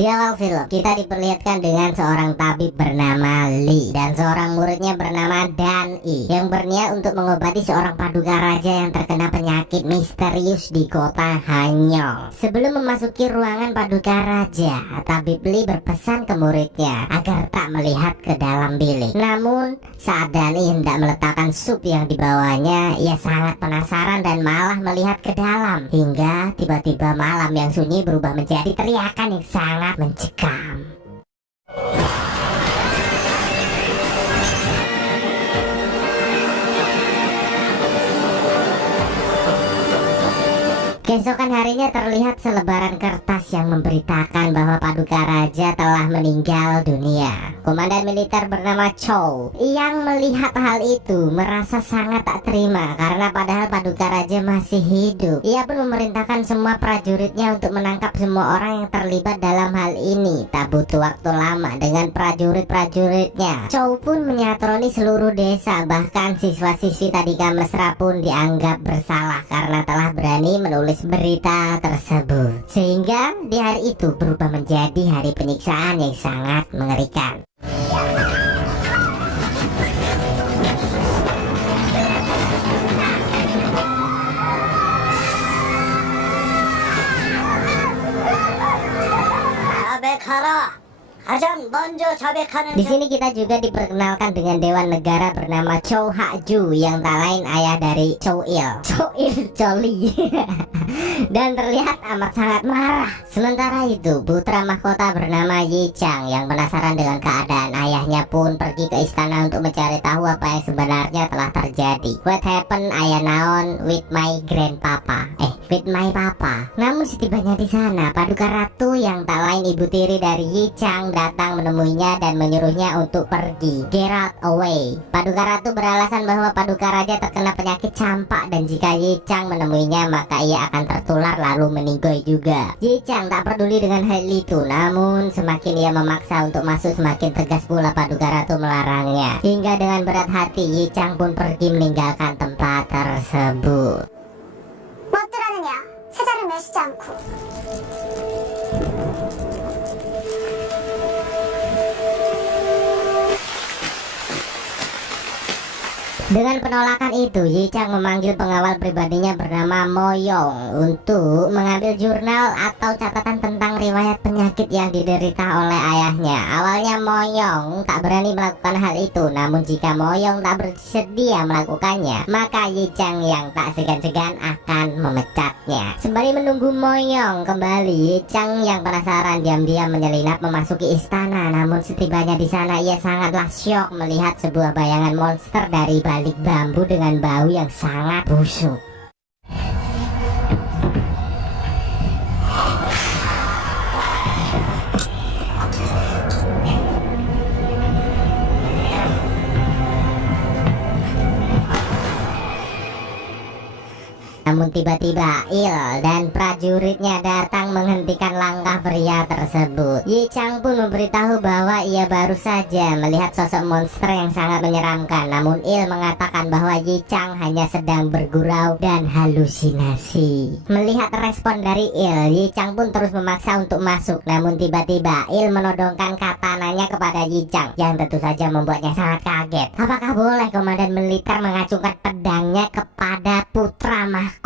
Di awal film, kita diperlihatkan dengan seorang tabib bernama Lee dan seorang muridnya bernama Dan I yang berniat untuk mengobati seorang paduka raja yang terkena penyakit misterius di kota Hanyong. Sebelum memasuki ruangan paduka raja, tabib Lee berpesan ke muridnya agar tak melihat ke dalam bilik. Namun, saat Dan I hendak meletakkan sup yang dibawanya, ia sangat penasaran dan malah melihat ke dalam. Hingga tiba-tiba malam yang sunyi berubah menjadi teriakan yang sangat mencekam. Keesokan harinya terlihat selebaran kertas yang memberitakan bahwa paduka raja telah meninggal dunia. Komandan militer bernama Chow yang melihat hal itu merasa sangat tak terima karena padahal paduka raja masih hidup. Ia pun memerintahkan semua prajuritnya untuk menangkap semua orang yang terlibat dalam hal ini. Tak butuh waktu lama dengan prajurit-prajuritnya, Chow pun menyatroni seluruh desa. Bahkan siswa-siswi Tadika Mesra pun dianggap bersalah karena telah berani menulis berita tersebut, sehingga di hari itu berubah menjadi hari penyiksaan yang sangat mengerikan. Di sini kita juga diperkenalkan dengan dewan negara bernama Chow Hak-ju yang tak lain ayah dari Chow Il. Chow Il Choli dan terlihat amat sangat marah. Sementara itu, putra mahkota bernama Yi Chang yang penasaran dengan keadaan ayahnya pun pergi ke istana untuk mencari tahu apa yang sebenarnya telah terjadi. What happened ayah naon with my grandpapa? With my papa. Namun setibanya di sana, paduka ratu yang tak lain ibu tiri dari Yi Chang datang menemuinya dan menyuruhnya untuk pergi. Get out away. Paduka ratu beralasan bahwa paduka raja terkena penyakit campak dan jika Yi Chang menemuinya maka ia akan tertular lalu meninggoy juga. Yi Chang tak peduli dengan hal itu, namun semakin ia memaksa untuk masuk semakin tegas pula paduka ratu melarangnya. Hingga dengan berat hati Yi Chang pun pergi meninggalkan tempat tersebut. 세자를 매시지 않고 Dengan penolakan itu, Yi Chang memanggil pengawal pribadinya bernama Moyong untuk mengambil jurnal atau catatan tentang riwayat penyakit yang diderita oleh ayahnya. Awalnya Moyong tak berani melakukan hal itu, namun jika Moyong tak bersedia melakukannya, maka Yi Chang yang tak segan-segan akan memecatnya. Sembari menunggu Moyong kembali, Yi Chang yang penasaran diam-diam menyelinap memasuki istana. Namun setibanya di sana ia sangatlah syok melihat sebuah bayangan monster dari balik bambu dengan bau yang sangat busuk. Namun tiba-tiba Il dan prajuritnya datang menghentikan langkah pria tersebut. Yi Chang pun memberitahu bahwa ia baru saja melihat sosok monster yang sangat menyeramkan. Namun Il mengatakan bahwa Yi Chang hanya sedang bergurau dan halusinasi. Melihat respon dari Il, Yi Chang pun terus memaksa untuk masuk. Namun tiba-tiba Il menodongkan katananya kepada Yi Chang yang tentu saja membuatnya sangat kaget. Apakah boleh komandan militer mengacungkan pedangnya kepada putra mahkota?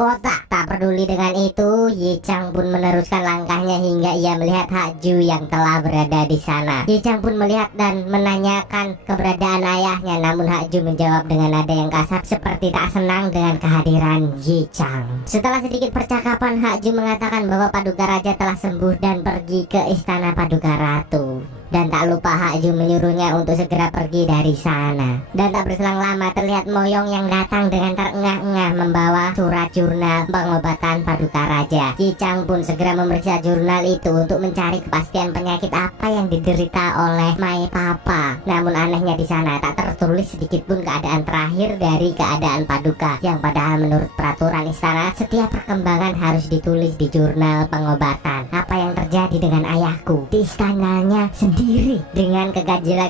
Tak peduli dengan itu, Yi Chang pun meneruskan langkahnya hingga ia melihat Hak-ju yang telah berada di sana. Yi Chang pun melihat dan menanyakan keberadaan ayahnya, namun Hak-ju menjawab dengan nada yang kasar seperti tak senang dengan kehadiran Yi Chang. Setelah sedikit percakapan, Hak-ju mengatakan bahwa paduka raja telah sembuh dan pergi ke istana paduka ratu. Dan tak lupa Hak-ju menyuruhnya untuk segera pergi dari sana. Dan tak berselang lama terlihat Moyong yang datang dengan terengah-engah membawa surat jurnal pengobatan paduka raja. Yi Chang pun segera memeriksa jurnal itu untuk mencari kepastian penyakit apa yang diderita oleh my papa. Namun anehnya di sana tak tertulis sedikit pun keadaan terakhir dari keadaan paduka, yang padahal menurut peraturan istana setiap perkembangan harus ditulis di jurnal pengobatan. Apa yang terjadi dengan ayahku di istananya sendiri? Dengan kegajilan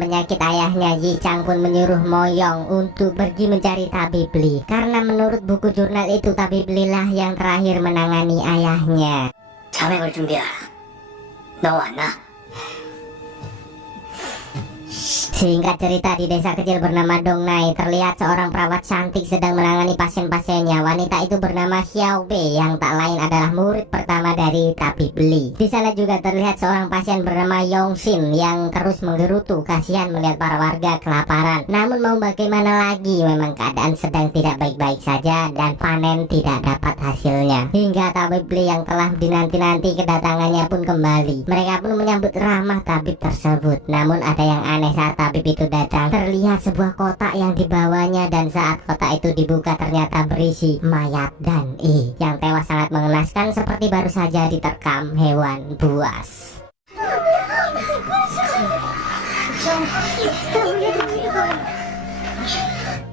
penyakit ayahnya, Yi Chang pun menyuruh Moyong untuk pergi mencari tabib Lee, karena menurut buku jurnal itu tabib Lee lah yang terakhir menangani ayahnya. 자맥을 준비하라. 너와 나. Singkat cerita, di desa kecil bernama Dongnai terlihat seorang perawat cantik sedang menangani pasien-pasiennya. Wanita itu bernama Xiao Bei yang tak lain adalah murid pertama dari tabib Li. Di sana juga terlihat seorang pasien bernama Yongxin yang terus menggerutu kasihan melihat para warga kelaparan. Namun mau bagaimana lagi, memang keadaan sedang tidak baik-baik saja dan panen tidak dapat hasilnya. Hingga tabib Li yang telah dinanti-nanti kedatangannya pun kembali. Mereka pun menyambut ramah tabib tersebut. Namun ada yang aneh saat tabib itu datang. Terlihat sebuah kotak yang dibawanya dan saat kotak itu dibuka ternyata berisi mayat dan yang tewas sangat mengenaskan seperti baru saja diterkam hewan buas.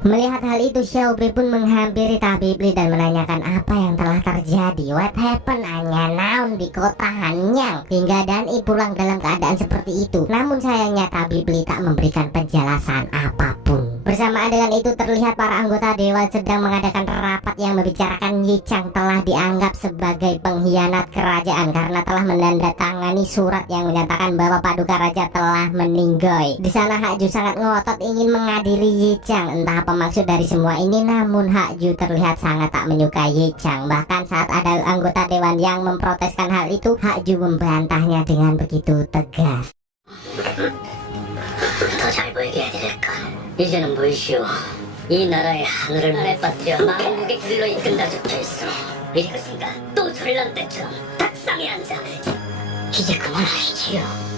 Melihat hal itu, Xiao Bei pun menghampiri tabib Li dan menanyakan apa yang telah terjadi. What happened? Hanya naon di kota Hanyang hingga Dani pulang dalam keadaan seperti itu. Namun sayangnya tabib Li tak memberikan penjelasan apapun. Bersamaan dengan itu terlihat para anggota dewan sedang mengadakan rapat yang membicarakan Yi Chang telah dianggap sebagai pengkhianat kerajaan karena telah menandatangani surat yang menyatakan bahwa Paduka Raja telah meninggal. Di sana Hak Ju sangat ngotot ingin mengadili Yi Chang. Entah apa maksud dari semua ini, namun Hak Ju terlihat sangat tak menyukai Yi Chang. Bahkan saat ada anggota dewan yang memproteskan hal itu, Hak Ju membantahnya dengan begitu tegas. 더 잘 보이게 해드릴까? 이제는 보이시오. 이 나라의 하늘을 내빠뜨려 망국의 길로 이끈다 적혀있어. 이제 그 순간 또 전란 때처럼 닭상에 앉아. 이제 그만하시지요.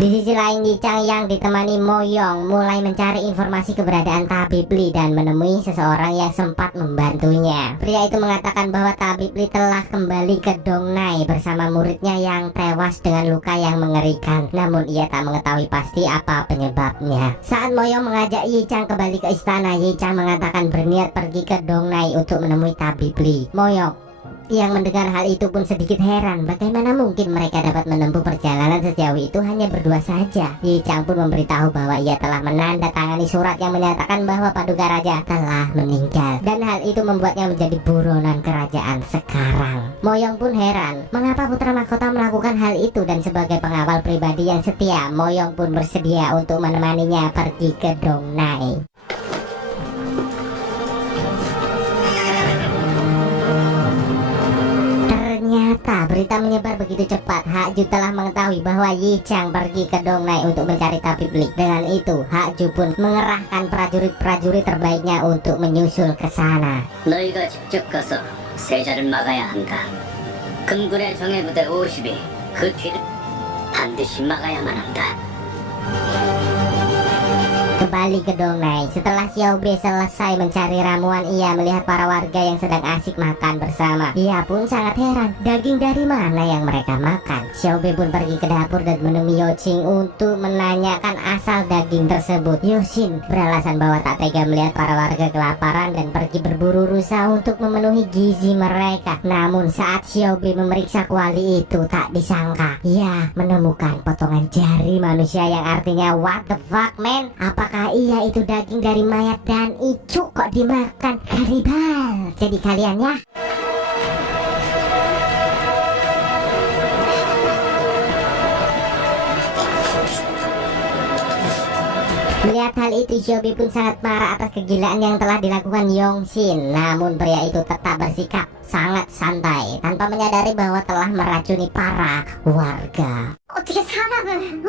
Di sisi lain, Yi Chang yang ditemani Mo Yong mulai mencari informasi keberadaan tabib Li dan menemui seseorang yang sempat membantunya. Pria itu mengatakan bahwa tabib Li telah kembali ke Dongnai bersama muridnya yang tewas dengan luka yang mengerikan. Namun ia tak mengetahui pasti apa penyebabnya. Saat Mo Yong mengajak Yi Chang kembali ke istana, Yi Chang mengatakan berniat pergi ke Dongnai untuk menemui tabib Li. Mo Yong yang mendengar hal itu pun sedikit heran, bagaimana mungkin mereka dapat menempuh perjalanan sejauh itu hanya berdua saja. Yi Chang pun memberitahu bahwa ia telah menandatangani surat yang menyatakan bahwa Paduka Raja telah meninggal, dan hal itu membuatnya menjadi buronan kerajaan sekarang. Mo Yong pun heran, mengapa putra mahkota melakukan hal itu, dan sebagai pengawal pribadi yang setia, Mo Yong pun bersedia untuk menemaninya pergi ke Dongnai. Ternyata berita menyebar begitu cepat. Hak Ju telah mengetahui bahwa Yi Chang pergi ke Dongnai untuk mencari tabib Li. Dengan itu, Hak Ju pun mengerahkan prajurit-prajurit terbaiknya untuk menyusul ke sana. 너희가 직접 가서 세자를 막아야 한다. 금군의 정예부대 50이 그 뒤를 반드시 막아야만 한다. Kembali ke Dongnai, setelah Xiao Bei selesai mencari ramuan, ia melihat para warga yang sedang asik makan bersama. Ia pun sangat heran, daging dari mana yang mereka makan. Xiao Bei pun pergi ke dapur dan menemui Yo Qing untuk menanyakan asal daging tersebut. Yo Qing beralasan bahwa tak tega melihat para warga kelaparan dan pergi berburu rusa untuk memenuhi gizi mereka. Namun saat Xiao Bei memeriksa kuali itu, tak disangka ia menemukan potongan jari manusia yang artinya what the fuck man? Apakah iya itu daging dari mayat dan icu kok dimakan karibal? Jadi kalian ya. Melihat hal itu, Xiao Bei pun sangat marah atas kegilaan yang telah dilakukan Yongxin. Namun pria itu tetap bersikap sangat santai tanpa menyadari bahwa telah meracuni para warga. 어떻게 사람을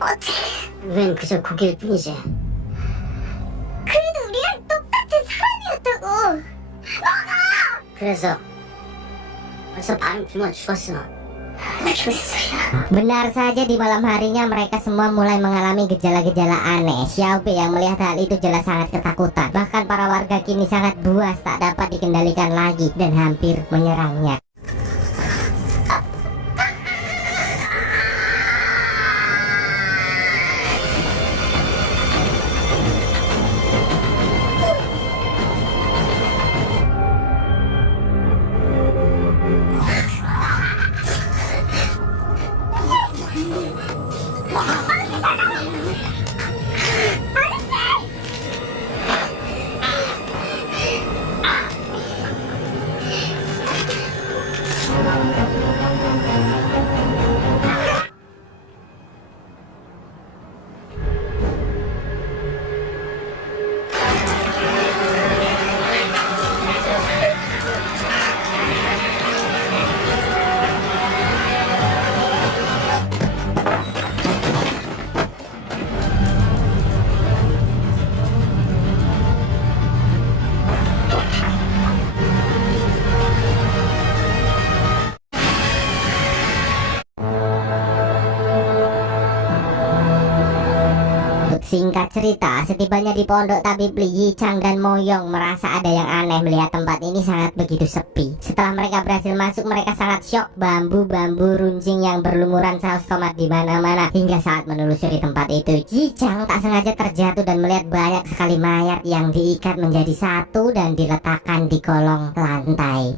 어떻게 웬 그저 고기일 뿐이지. 그래도 우리랑 똑같은 사람이었다고. 그래서 벌써 반은 굶어 죽었어. 그게 무슨 소리야. Benar saja, di malam harinya mereka semua mulai mengalami gejala-gejala aneh. Xiao Bei yang melihat hal itu jelas sangat ketakutan. Bahkan para warga kini sangat buas, tak dapat dikendalikan lagi dan hampir menyerangnya. Singkat cerita, setibanya di pondok tabib Li, Yi Chang dan Moyong merasa ada yang aneh melihat tempat ini sangat begitu sepi. Setelah mereka berhasil masuk, mereka sangat syok. Bambu-bambu runcing yang berlumuran saus tomat di mana-mana. Hingga saat menelusuri tempat itu, Yi Chang tak sengaja terjatuh dan melihat banyak sekali mayat yang diikat menjadi satu dan diletakkan di kolong lantai.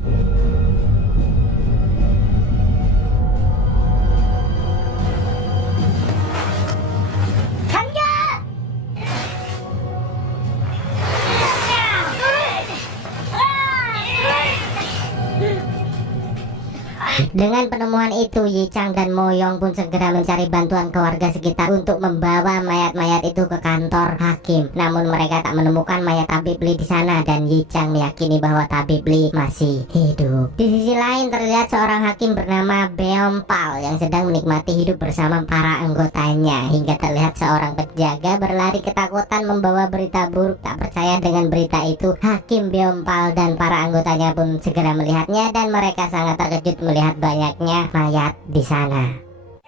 Dengan penemuan itu, Yi Chang dan Moyong pun segera mencari bantuan ke warga sekitar untuk membawa mayat-mayat itu ke kantor hakim. Namun mereka tak menemukan mayat tabib Li di sana dan Yi Chang meyakini bahwa tabib Li masih hidup. Di sisi lain terlihat seorang hakim bernama Beom Pal yang sedang menikmati hidup bersama para anggotanya, hingga terlihat seorang penjaga berlari ketakutan membawa berita buruk. Tak percaya dengan berita itu, Hakim Beom Pal dan para anggotanya pun segera melihatnya dan mereka sangat terkejut melihat banyaknya mayat di sana.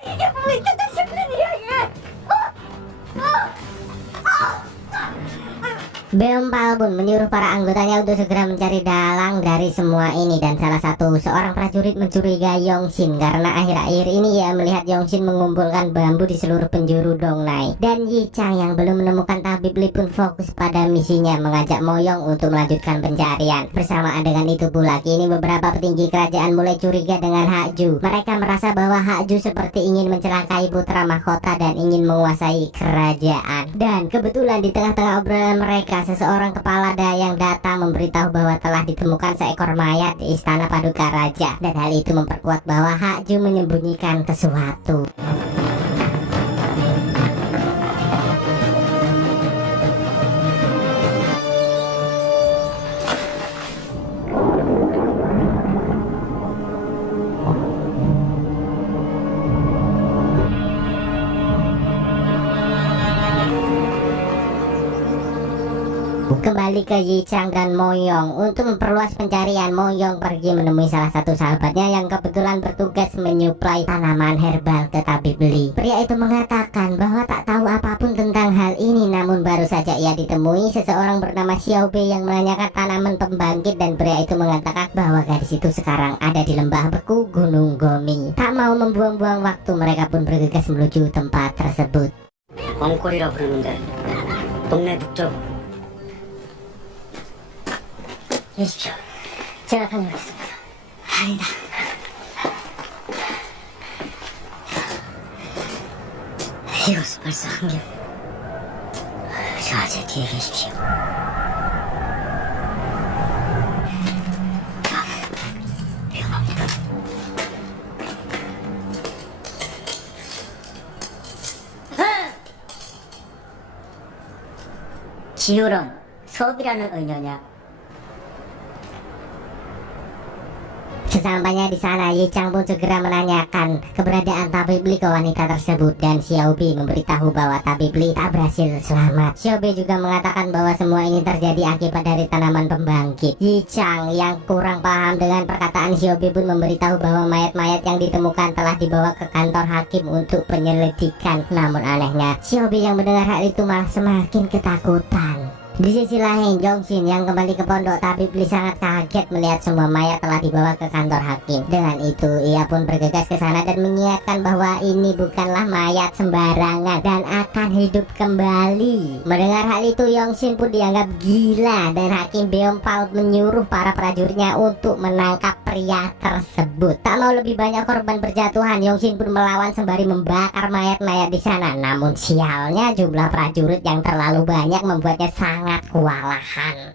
이게 뭐 이따 다시 무슨 일이야 이게? Beom Pal pun menyuruh para anggotanya untuk segera mencari dalang dari semua ini, dan salah satu seorang prajurit mencurigai Yongshin karena akhir-akhir ini ia melihat Yongshin mengumpulkan bambu di seluruh penjuru Dongnai. Dan Yi Chang yang belum menemukan tabib Li pun fokus pada misinya mengajak Moyong untuk melanjutkan pencarian. Bersamaan dengan itu pula, kini beberapa petinggi kerajaan mulai curiga dengan Hakju. Mereka merasa bahwa Hakju seperti ingin mencelakai putra mahkota dan ingin menguasai kerajaan. Dan kebetulan di tengah-tengah obrolan mereka, seseorang kepala dayang datang memberitahu bahwa telah ditemukan seekor mayat di istana paduka raja, dan hal itu memperkuat bahwa Hakju menyembunyikan sesuatu. Kembali ke Yi Chang dan Moyong. Untuk memperluas pencarian, Moyong pergi menemui salah satu sahabatnya yang kebetulan bertugas menyuplai tanaman herbal ke tabib Li. Pria itu mengatakan bahwa tak tahu apapun tentang hal ini, namun baru saja ia ditemui seseorang bernama Xiao Bei yang menanyakan tanaman pembangkit, dan pria itu mengatakan bahwa gadis itu sekarang ada di lembah beku Gunung Gomi. Tak mau membuang-buang waktu, mereka pun bergegas menuju tempat tersebut. 엉꼴이라 부르는데 동네 북쪽 계십시오. 제가 다녀오겠습니다. 아니다. 이것은 벌써 한결. 저 제 뒤에 계십시오. 위험합니다. 지우론 수업이라는 의녀냐? Sesampainya di sana, Yi Chang pun segera menanyakan keberadaan tabib Li ke wanita tersebut, dan Xiao Bei memberitahu bahwa tabib Li tak berhasil selamat. Xiao Bei juga mengatakan bahwa semua ini terjadi akibat dari tanaman pembangkit. Yi Chang yang kurang paham dengan perkataan Xiao Bei pun memberitahu bahwa mayat-mayat yang ditemukan telah dibawa ke kantor hakim untuk penyelidikan. Namun anehnya, Xiao Bei yang mendengar hal itu malah semakin ketakutan. Di sisi lain, Yongshin yang kembali ke pondok tabib Li sangat kaget melihat semua mayat telah dibawa ke kantor hakim. Dengan itu, ia pun bergegas ke sana dan mengingatkan bahwa ini bukanlah mayat sembarangan dan akan hidup kembali. Mendengar hal itu, Yongshin pun dianggap gila, dan Hakim Beom Pal menyuruh para prajuritnya untuk menangkap pria tersebut. Tak mau lebih banyak korban berjatuhan, Yongshin pun melawan sembari membakar mayat-mayat di sana. Namun sialnya, jumlah prajurit yang terlalu banyak membuatnya sangat kewalahan.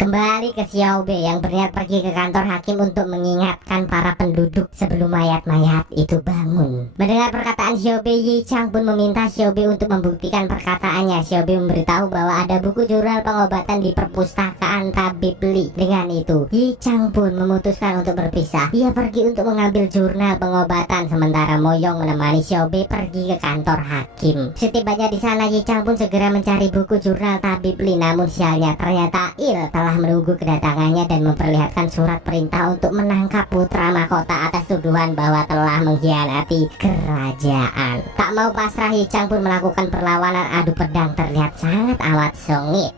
Kembali ke Xiao Bei yang berniat pergi ke kantor hakim untuk mengingatkan para penduduk sebelum mayat-mayat itu bangun. Mendengar perkataan Xiao Bei, Yi Chang pun meminta Xiao Bei untuk membuktikan perkataannya. Xiao Bei memberitahu bahwa ada buku jurnal pengobatan di perpustakaan tabib Li. Dengan itu, Yi Chang pun memutuskan untuk berpisah. Ia pergi untuk mengambil jurnal pengobatan, sementara Moyong menemani Xiao Bei pergi ke kantor hakim. Setibanya di sana, Yi Chang pun segera mencari buku jurnal tabib Li. Namun sialnya, ternyata Il telah menunggu kedatangannya dan memperlihatkan surat perintah untuk menangkap putra mahkota atas tuduhan bahwa telah mengkhianati kerajaan. Tak mau pasrah, Yi Chang pun melakukan perlawanan adu pedang terlihat sangat amat sengit.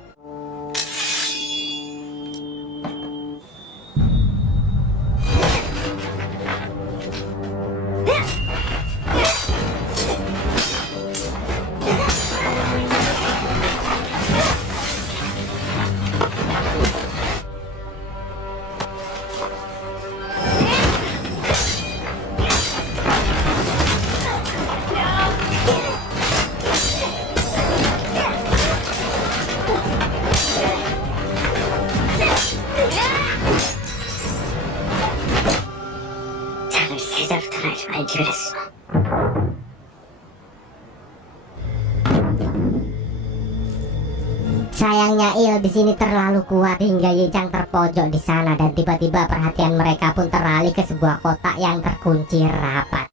장을 세자부터 알지 그랬어. Sayangnya Il di sini terlalu kuat hingga Yi Chang terpojok di sana dan tiba-tiba perhatian mereka pun teralih ke sebuah kotak yang terkunci rapat.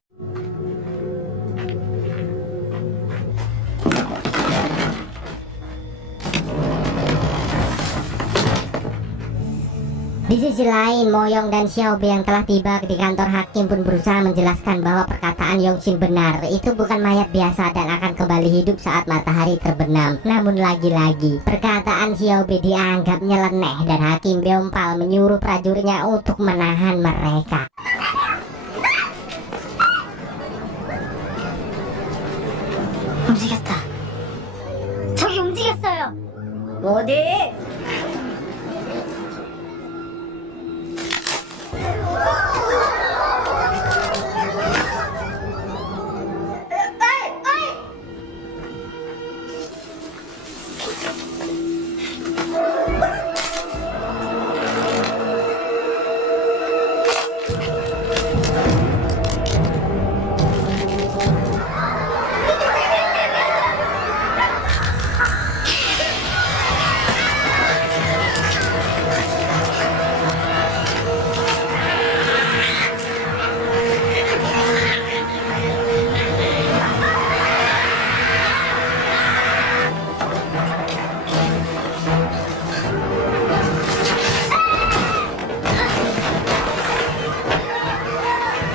Di sisi lain, Moyong dan Xiaobe yang telah tiba di kantor hakim pun berusaha menjelaskan bahwa perkataan Yongxin benar. Itu bukan mayat biasa dan akan kembali hidup saat matahari terbenam. Namun lagi-lagi, perkataan Xiaobe dianggap nyeleneh dan Hakim Byeonpal menyuruh prajuritnya untuk menahan mereka. 움직였다. 저기 움직였어요. 어디?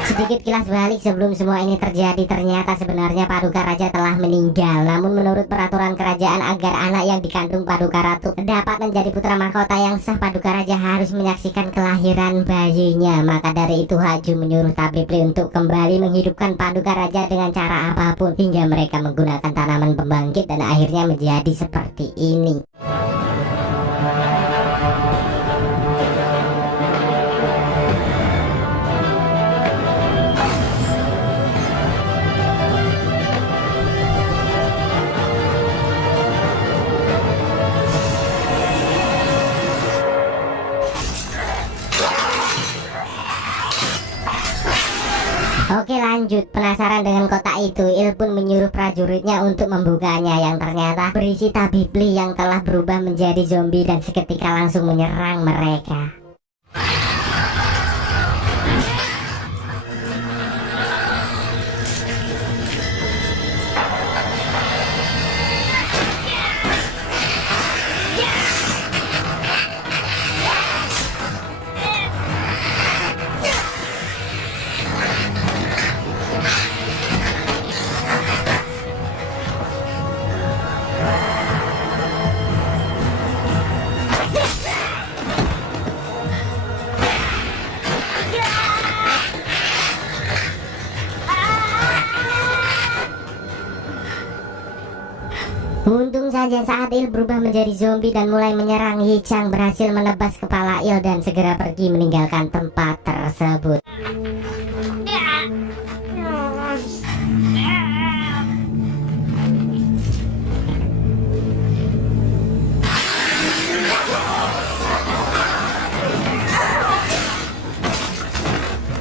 Sedikit kilas balik sebelum semua ini terjadi, ternyata sebenarnya Paduka Raja telah meninggal. Namun menurut peraturan kerajaan, agar anak yang dikandung Paduka Ratu dapat menjadi putra mahkota yang sah, Paduka Raja harus menyaksikan kelahiran bayinya. Maka dari itu Haju menyuruh Tabibli untuk kembali menghidupkan Paduka Raja dengan cara apapun, hingga mereka menggunakan tanaman pembangkit dan akhirnya menjadi seperti ini. Oke lanjut, penasaran dengan kotak itu, Il pun menyuruh prajuritnya untuk membukanya yang ternyata berisi Tabibli yang telah berubah menjadi zombie dan seketika langsung menyerang mereka. Untung saja saat Il berubah menjadi zombie dan mulai menyerang, Yi Chang berhasil menebas kepala Il dan segera pergi meninggalkan tempat tersebut.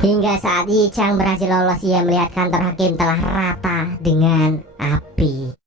Hingga saat Yi Chang berhasil lolos, ia melihat kantor hakim telah rata dengan api.